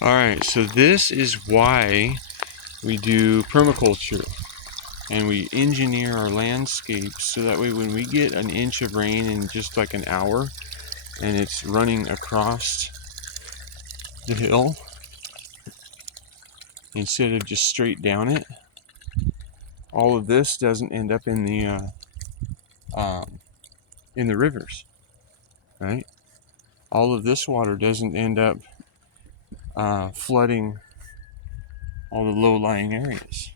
All right, so this is why we do permaculture and we engineer our landscapes so that way when we get an inch of rain in just like an hour and it's running across the hill instead of just straight down it, all of this doesn't end up in the rivers, right? All of this water doesn't end up flooding all the low-lying areas,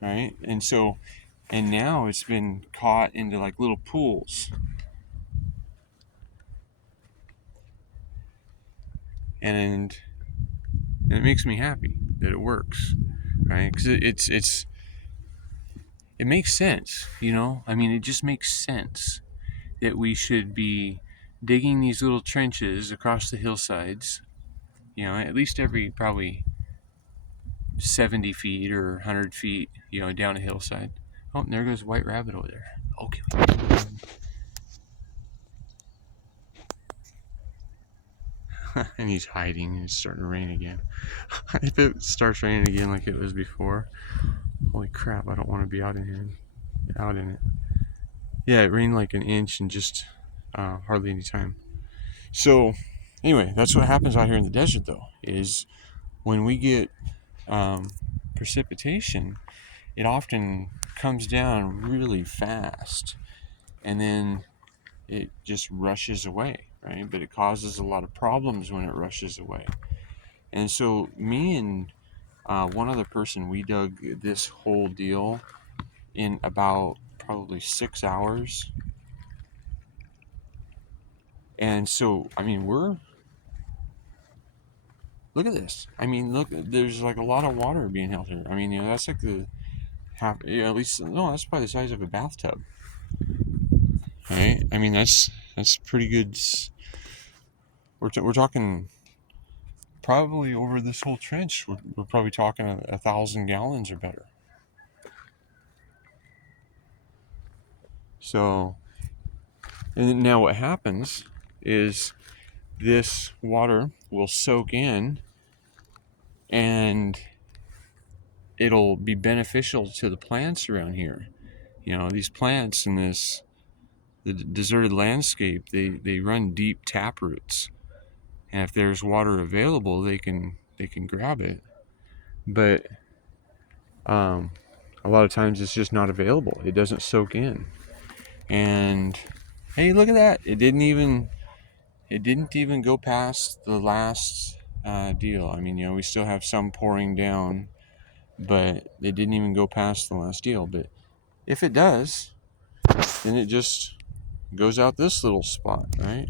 right? And now it's been caught into like little pools, and it makes me happy that it works, right? Because it makes sense, you know. I mean, it just makes sense that we should be digging these little trenches across the hillsides, you know, at least every probably 70 feet or 100 feet, you know, down a hillside. Oh, and there goes White Rabbit over there. Okay. And he's hiding. It's starting to rain again. If it starts raining again like it was before, holy crap! I don't want to be out in here. Out in it. Yeah, it rained like an inch in just hardly any time. So, anyway, that's what happens out here in the desert, though. Is when we get precipitation, it often comes down really fast, and then it just rushes away, right? But it causes a lot of problems when it rushes away. And so, me and one other person, we dug this whole deal in about probably 6 hours. And so, I mean, look at this. I mean, look, there's like a lot of water being held here. I mean, you know, that's like the half, yeah, at least, no, that's probably the size of a bathtub, right? I mean, that's pretty good. We're talking probably over this whole trench. We're probably talking 1,000 gallons or better. So, and now what happens is this water will soak in and it'll be beneficial to the plants around here. You know, these plants in the deserted landscape, they run deep tap roots. And if there's water available, they can grab it. But a lot of times it's just not available. It doesn't soak in. And hey, look at that! It didn't even go past the last deal. I mean, you know, we still have some pouring down, but it didn't even go past the last deal. But if it does, then it just goes out this little spot, right?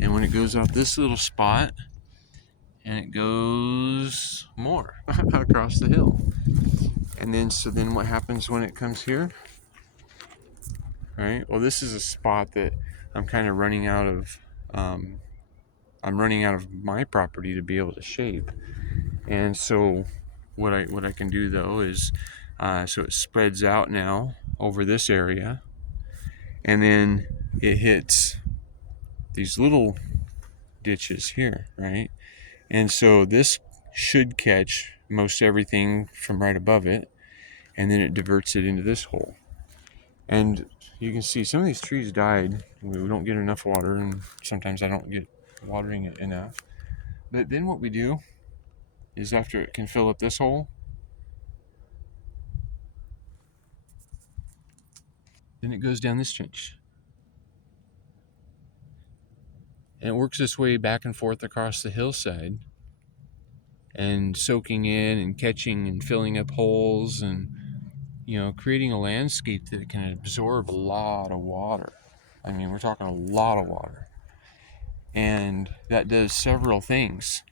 And when it goes out this little spot, and it goes more across the hill. And then what happens when it comes here? Right? Well, this is a spot that I'm kind of running out of. I'm running out of my property to be able to shape, and so what I can do though is, so it spreads out now over this area, and then it hits these little ditches here, right? And so this should catch most everything from right above it, and then it diverts it into this hole. And you can see some of these trees died. We don't get enough water, and sometimes I don't get watering it enough. But then what we do is after it can fill up this hole, then it goes down this trench. And it works its way back and forth across the hillside and soaking in and catching and filling up holes and, you know, creating a landscape that can absorb a lot of water. I mean, we're talking a lot of water. And that does several things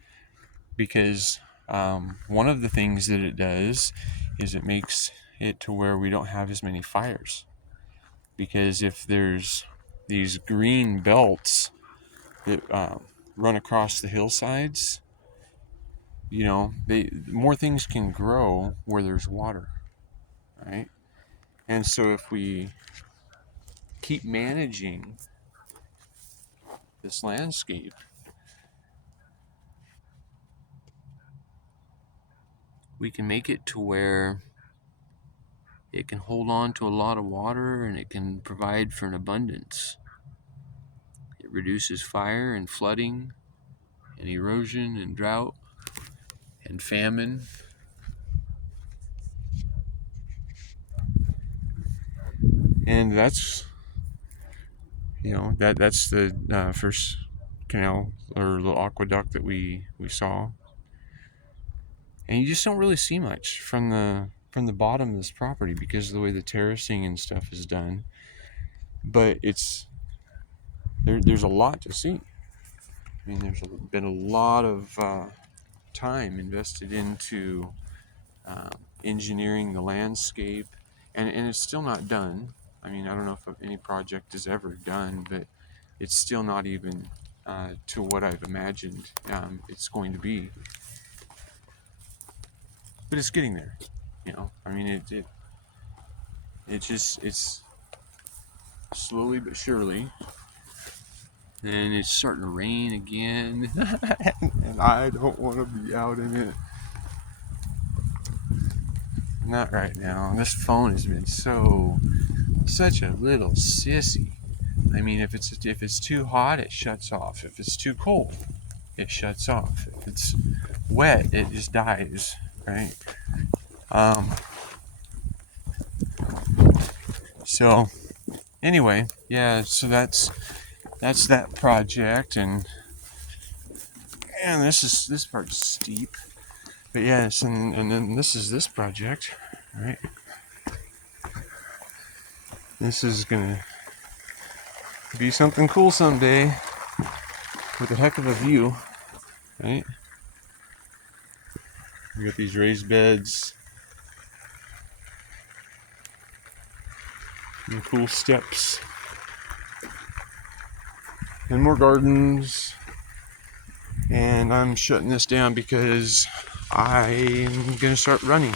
because one of the things that it does is it makes it to where we don't have as many fires. Because if there's these green belts that run across the hillsides, you know, more things can grow where there's water, right? And so if we keep managing this landscape, we can make it to where it can hold on to a lot of water and it can provide for an abundance. It reduces fire and flooding and erosion and drought and famine. And that's, that's the first canal or little aqueduct that we saw. And you just don't really see much from the bottom of this property because of the way the terracing and stuff is done. But there's a lot to see. I mean, there's been a lot of time invested into engineering the landscape, and it's still not done. I mean, I don't know if any project is ever done, but it's still not even to what I've imagined it's going to be. But it's getting there, I mean, it's slowly but surely. And it's starting to rain again, and I don't want to be out in it. Not right now. This phone has been such a little sissy. I mean, if it's too hot, it shuts off. If it's too cold, it shuts off. If it's wet, it just dies, right? So anyway, yeah. So that's that project, and this part's steep. But yes, and then this is this project, right? This is gonna be something cool someday with a heck of a view, right? We got these raised beds and cool steps and more gardens. And I'm shutting this down because I'm gonna start running.